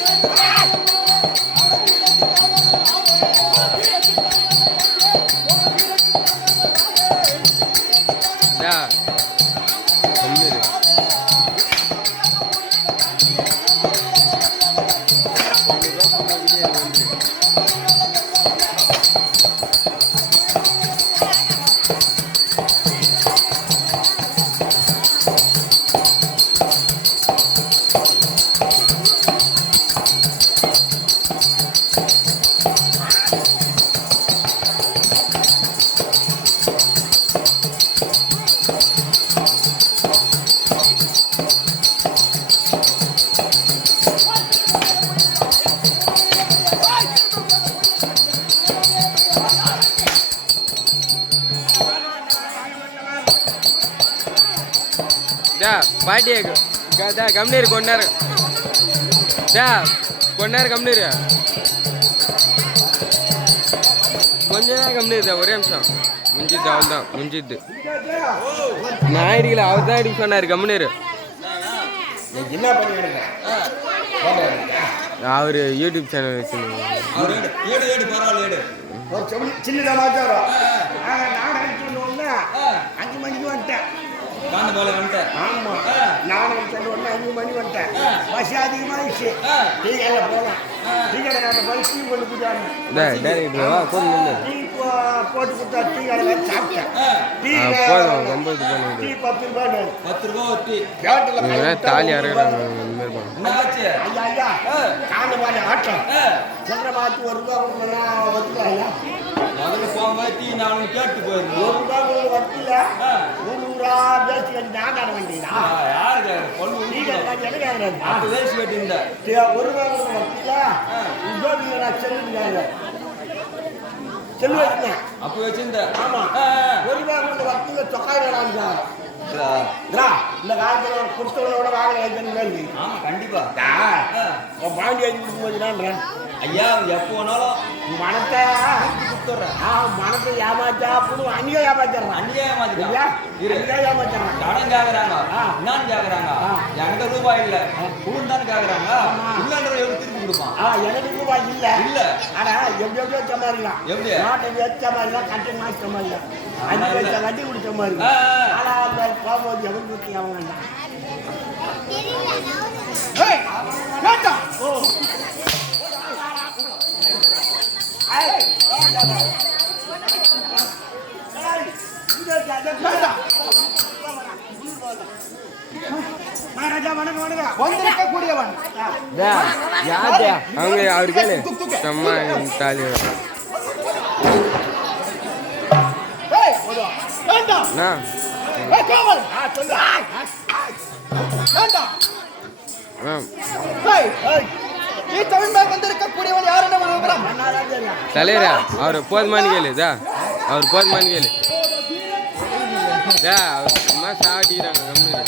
Yeah. దా party దా గమ్నీరు కొన్నారు దా కొన్నారు గమ్నీరు கொஞ்சம் தான் கம்மிடுதா ஒரே நிமிஷம் முடிஞ்சிது அவள் தான் முடிஞ்சிது நான் அடிக்கல அவர் தான் அடிக்க சொன்னார் கம்முனரு என்ன பண்ணிடுங்க அவர் யூடியூப் சேனல் வச்சுருந்தேன் காண்டு போல வந்துட்டேன் ஆமா. ஆ. நான் அடிச்சது ஒன்று அஞ்சு மணி வந்துட்டேன். பஸ் அதிகமாகிடுச்சு. டீ கடையில் போகலாம். டீ கடைக்காரன் போய் டீ கொண்டு இந்த டேரக்டர் போட்டு கொடுத்தா டீ கடையில் சாப்பிட்டேன். டீ ஆ, போதும் ரொம்ப இது டீ பத்து ரூபாய் பத்து ரூபா ஒரு டீ. பேட்டில் தாலி இந்த மாதிரி ஆச்சு? ஐயா ஐயா. காந்த மாதிரி ஆட்டம். ஒரு ரூபா கொடுக்கணும்னா ஒத்துக்காங்க முதல்ல போகும்போது டீ நான் கேட்டு ஒரு ரூபா வட்டியில் ஆ. நூறு ரூபா பேசி கட்டி நான் தர வேண்டியதா? பொண்ணு டீ உனக்கு. கடைக்காரன் எனக்கு வேஸ்ட் கட்டியிருந்த ஒரு ரூபா வட்டியில் உதவி நான் செல்லுங்க செல்லு வச்சுனேன் அப்ப வச்சிருந்த. ஆமா. ஒரு ரூபா தொக்காய் ஆ. இந்த காலத்தில் கொடுத்தவனோட வாங்க வைக்கணும் ஆமா கண்டிப்பா. பாண்டி எழுதி கொடுக்கும்போதுதான் ஐயா எப்போ வேணாலும் மனத்தை கொடுத்துட்றேன். ஆ மனத்தை ஏமாத்தா புது அன்னியே ஏமாத்திடுறான். அன்னியே இரு. அன்னியே ஏமாத்திடுறான். கடன் கேக்குறாங்க ஆ. என்னன்னு கேக்குறாங்க ஆ. என்கிட்ட ரூபாய் இல்ல. உன் தான் கேக்குறாங்க கொடுப்பான் எனக்கு ரூபாய் இல்ல இல்ல. ஆனா எப்படி எப்படி வச்ச மாதிரிலாம் எப்படி? நாட்டை வச்ச மாதிரிலாம் கட்டி மாற்ற மாதிரிலாம் அஞ்சு. வச்ச வட்டி குடிச்ச மாதிரி. ஆனா அந்த போகும்போது எவன் குத்தி அவங்க ஓ வந்திருக்கக்கூடியவன்? அவங்க அவர் கேளு? சும்மா தாலி. தலைவரா அவர் போதுமானு கேளு தா அவர் போதுமானு கேளு. அவர் சும்மா சாட்டிக்கிறாங்க கம்முனு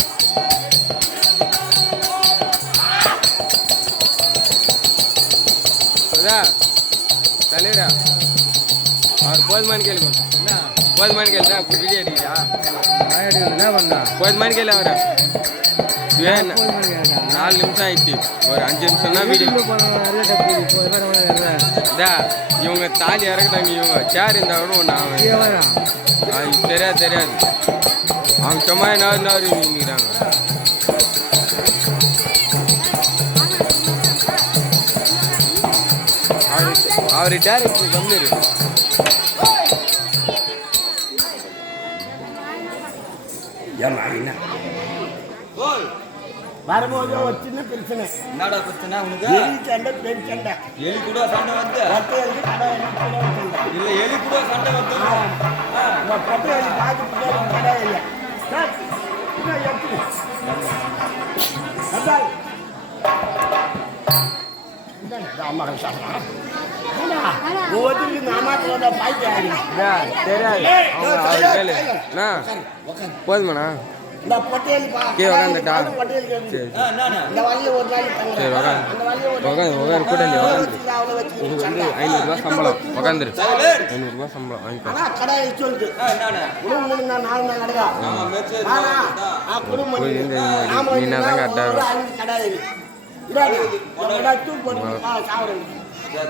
அவர் போதுமானு கேளு என்ன? போதுமானு கேளு தான் வீடியோ அடிக்கிறா என்ன பண்ணா? போதுமானு கேளு அவரை. நாலு நிமிஷம் ஆயிடுச்சு. ஒரு அஞ்சு நிமிஷம் தான் வீடியோ இவங்க தாலி இறக்குறாங்க இவங்க சேர் இருந்தா கூட ஒன்று அவன் தெரியாது தெரியாது. அவங்க சும்மா என்ன அவர் டேரக்டர் கம்மிரு ஏம்மா, என்ன? வரும்போது ஒரு சின்ன பிரச்சனை என்னடா பிரச்சனை உனக்கு? எலி சண்டை பெண் சண்டை. எலி கூட சண்டை வந்து? இல்ல எலி கூட சண்டை வந்து? பட்டையலி காய்ச்சி பிள்ளைகளுக்கு கடை இல்லை போதுமாண்ணா இந்த பொட்டையலி பா- கீழே உக்காந்துட்டா? பால் பொட்டையலி இந்த வழியில ஒரு நாளைக்கு சரி, வந்து சம்பளம் சம்பளம் ஆனா கடை சொல்லுது மூணு நாலு ஆமா ஆனா ஆ குடும்பம் நீ கடை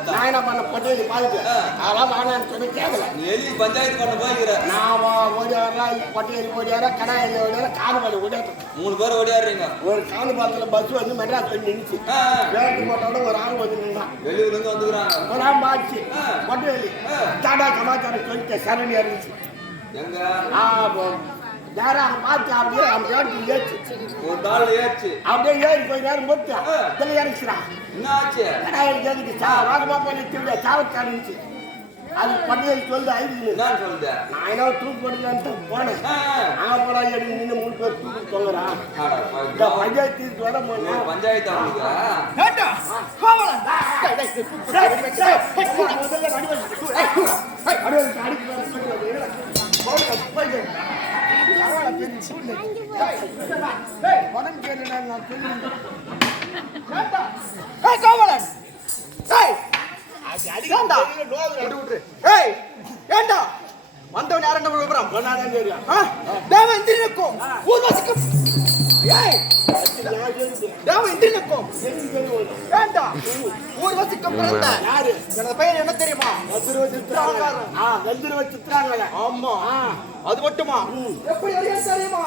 நான் என்ன பண்ண பொட்டையில பாத்துட்டு. அதெல்லாம் சொல்லி கேட்கல நீ எலி பஞ்சாயத்து பண்ண போய்க்கிற நான் வாரம் பொட்டையில் ஒரு வாரம் கடை ஒரு வாரம் காணுபாடு ஓடிட்டு மூணு பேர் ஓடியாடுறீங்க ஒரு காணுபாலத்தில் பஸ் வந்து மெட்ராஸ் போய் நின்றுச்சு ஆ, வேட்டு போட்டோட ஒரு ஆள் வந்து நின்றான் வந்துக்கிறாங்க. ஒரு ஆள் மாச்சு பொட்டையில் டாடா சமாச்சாரம் சொல்லிட்டு சரணி இருந்துச்சு. எங்க? ஆ, போ- நேரா அவன் பார்த்து அப்படியே அவன் வேட்டு ஏச்சு ஒரு தாள் ஏச்சு அப்படியே ஏறி கொஞ்ச நேரம் போட்டு இதில் இறங்கிச்சிடான் என்ன ஆச்சு கேட்குது சா வாகமா பண்ணி திருவிழா சாவத்து ஆரம்பிச்சு அது பட்டியல் சொல்லு ஐந்து சொல்லுது நான் என்ன தூக்கு போட்டுக்கலான்ட்டு போனேன் ஆ, அங்கே போனா எடுத்து நின்று மூணு பேர் தூக்கு தொங்குறான் இந்த பஞ்சாயத்து வர போனேன் பஞ்சாயத்து வேண்டாம் கோமலன் உடம்பு சரியில்லை நான் கோவலன். ஏண்டா? வந்தவன் யாருன்ற விவரம்? தேவன் இந்திரனுக்கும் ஊர்வசிக்கும். ஏய் தேவன் பிறந்த யாரு எனது பையன் என்ன தெரியுமா சித்திராங்க ஆமா அது மட்டுமா எப்படி தெரியுமா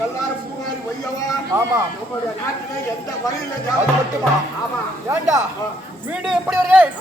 எல்லாரும் பூவாரி வையவா? ஆமா. நம்முடைய நாட்டிலே எந்த வகையில அது ஜாதி மட்டுமா? ஆமா. ஏண்டா? வீடு எப்படி வருகிறேன்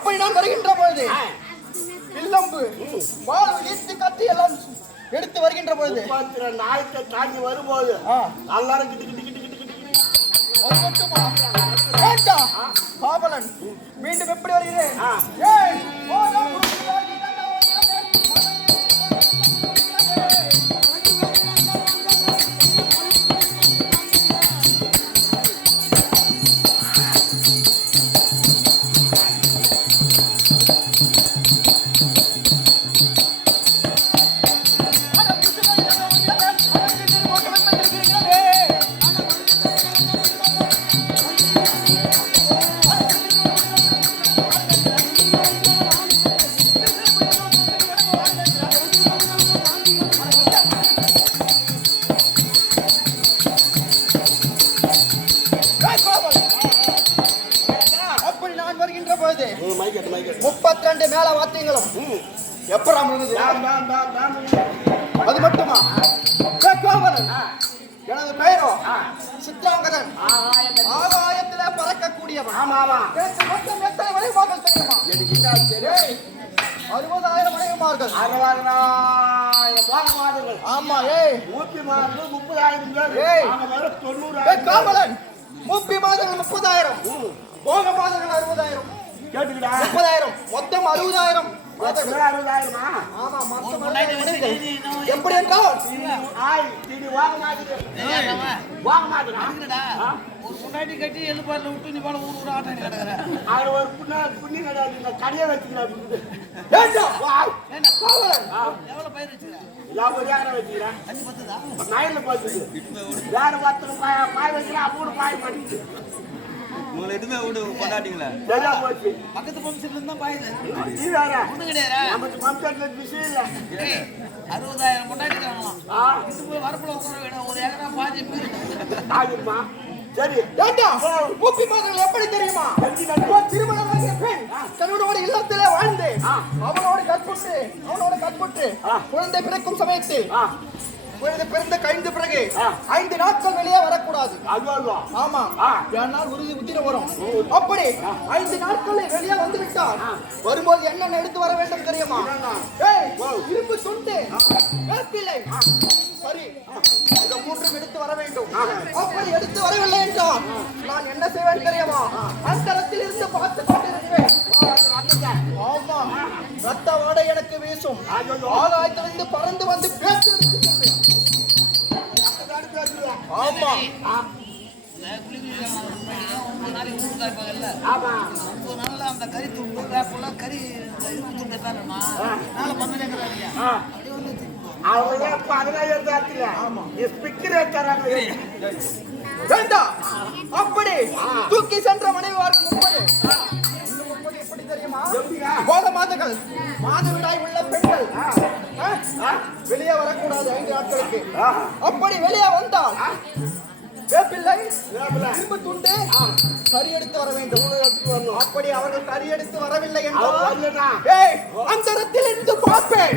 அப்படி நான் வருகின்ற பொழுது வில்லம்பு வாள் ஈர்த்து கத்தி எல்லாம் எடுத்து வருகின்ற பொழுது நாளைக்கு தாண்டி வரும்போது எல்லாரும் கிட்டு கிட்டு கிட்டு கிட்டு கிட்டு கிட்டு. காவலன் மீண்டும் எப்படி வருகிறேன்? முப்பத்தி ரெண்டு மேல வாத்தியங்களும் எப்படா பேம் அது மட்டுமா? எனது பெயரோ? சித்ராங்கதன். ஆகாயத்திலே. பறக்கக்கூடியவன். ஆமா ஆமா எனக்கு மொத்தம் எத்தனை மனைவிமார்கள் தெரியுமா எனக்கு என்ன தெரியும் ஏய், அறுபதாயிரம் மனைவிமார்கள் அறுபதாயிரம் போக மாதங்கள் ஆமா ஏய். நூத்தி மாதங்கள் முப்பதாயிரம் ஏய். தொண்ணூறாயிரம். காவலன் முப்பி மாதங்கள் முப்பதாயிரம். போக மாதங்கள் அறுபதாயிரம். கேட்டுக்கிடா. முப்பதாயிரம். மொத்தம் அறுபதாயிரம். அறுபதாயிரமா ஆமா மொத்தம். எப்படி என்றால் ஆய் திடி வாங்க மாட்டேங்குது வாங்க மாட்டேங்கிறா ஒரு முன்னாடி கட்டி எழுப்பாடுல விட்டு நீ போல ஊர் ஊர் ஆட்டம் கிடக்குற. அவர் ஒரு புண்ணா புண்ணி கிடையாது. இந்த கடையை வச்சுக்கிறாரு எவ்வளவு பயிர் வச்சுக்கிற? யாபது யாரை வச்சுக்கிறேன் அஞ்சு பத்து தான் நயனில் பார்த்துது வேற ஒருத்தர் பாய் பாய் வைக்கிறேன் அப்படி பாய் பண்ணிட்டு. உங்களை எதுவுமே விடு கொண்டாட்டிங்களே? சரியா போச்சு. பக்கத்து பம்ப்ஸ்ல இருந்து தான் பாயுது நீ வேற ஒண்ணு கிடையாது நமக்கு விஷயம் இல்லை. அறுபதாயிரம் கொண்டாடிக்கிறாங்களாம் இது போய் வரப்புல உட்கார வேணும். ஒரு ஏக்கரா பாஞ்சு ஆகுமா சரி. ஏண்டா? மூப்பி மாதங்கள் எப்படி தெரியுமா? ஒரு திருமணமாகிய பெண் தன்னோட இல்லத்திலே வாழ்ந்து அவனோடு கற்புற்று அவனோடு கற்புற்று குழந்தை பிறக்கும் சமயத்தில் குழந்தை பிறந்த கழிந்த பிறகு. ஐந்து நாட்கள் வெளியே வரக்கூடாது. ஆமா. ஆ. ஏனால் உறுதி உத்திர வரும். அப்படி ஐந்து நாட்களில் வெளியே வந்து விட்டால் வரும்போது என்ன எடுத்து வர வேண்டும் தெரியுமா? இரும்பு வேப்பிலை. சரி. மூன்றும் எடுத்து வர வேண்டும். அப்படி எடுத்து வரவில்லை என்றால் நான் என்ன செய்வேன் தெரியுமா? அந்தரத்தில் இருந்து பார்த்து கொண்டிருக்கிறேன். ஆமா. ரத்த வாடை எனக்கு வீசும். ஆகாயத்திலிருந்து பறந்து வந்து பேச்சு ஆமா. அந்த கறி துண்டு வேப்பெல்லாம் கறி துண்டு தானேம்மா நாளை. அப்படியே வந்து. அவங்க ஸ்பிக்கர் வேண்டாம் அப்படி. தூக்கி சென்ற மனைவிவார்கள் முப்பது. இந்த முப்பது? போத மாதங்கள். மாதவிடாய் உள்ள பெண்கள்? வெளியே வரக்கூடாது ஐந்து நாட்களுக்கு. அப்படி வெளியே வந்தால் வேப்பிள்ளை இரும்பு துண்டு கறி எடுத்து வர வேண்டும். அப்படி அவர்கள் கறி எடுத்து வரவில்லை? என்றால் அந்தரத்தில் இருந்து பார்ப்பேன்.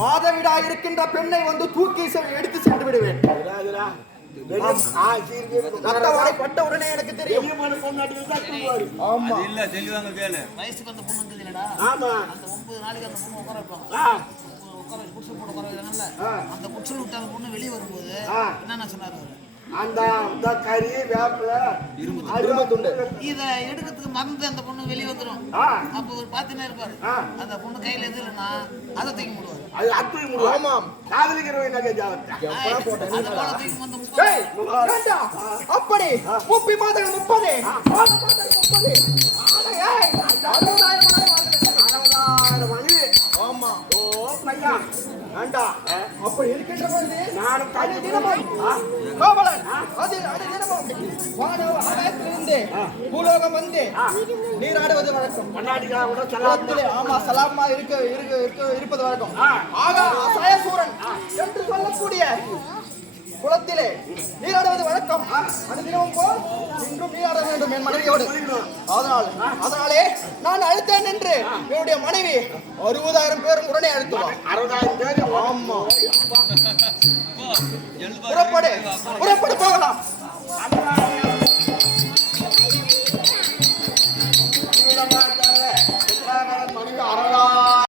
மாதவிடாய் இருக்கின்ற பெண்ணை வந்து தூக்கி எடுத்து சென்று விடுவேன். பட்ட உடனே எனக்கு தெரியும். ஆமா. அது இல்ல தெளிவாங்க கேளு. வயசுக்கு அந்த பொண்ணு இருக்குது இல்லடா. ஆமா. அந்த ஒன்பது நாளைக்கு அந்த பொண்ணு உட்கார வைப்பாங்க. உட்கார வச்சு குடிசல் போட்டு உட்கார. அந்த குடிசல் விட்டு அந்த பொண்ணு வெளியே வரும்போது. என்னென்ன சொன்னாரு அந்த கறி வேப்பில இரும்பு துண்டு. இதை எடுக்கிறதுக்கு மறந்து அந்த பொண்ணு வெளியே வந்துடும் அப்போ ஒரு பார்த்துனே இருப்பாரு. அந்த பொண்ணு கையில எது இல்லைன்னா அதை தூக்கி போடுவாரு. அது அத்துவி முடியும் ஆமாம். காதலிக்கிறவங்க என்ன வேண்டாம். அப்படி. முப்பி மாதங்கள் முப்பது. முப்பது. அறுபதாயிரம் மணி ஆமா ஓ பையா. வேண்டாம் அப்படி இருக்கின்ற பொழுது நானும் அது தண்ணி தினமும். கோவலன் அதில் அது தினமும். வானவ ஆகாயத்திலிருந்து பூலோகம் வந்து நீராடுவது வழக்கம். ஆமா சலாமா இருக்க இருப்பது வழக்கம். ஆகா என்று சொல்லக்கூடிய குளத்திலே நீராடுவது வழக்கம். அனுதினமும் போல் இன்றும் நீராட வேண்டும் என் மனைவியோடு. அதனால் அதனாலே நான் அழுத்தேன் என்று என்னுடைய மனைவி அறுபதாயிரம் பேரும் உடனே அழுத்துவார் அறுபதாயிரம் பேர்? ஆமா. புறப்படு புறப்படு போகலாம்.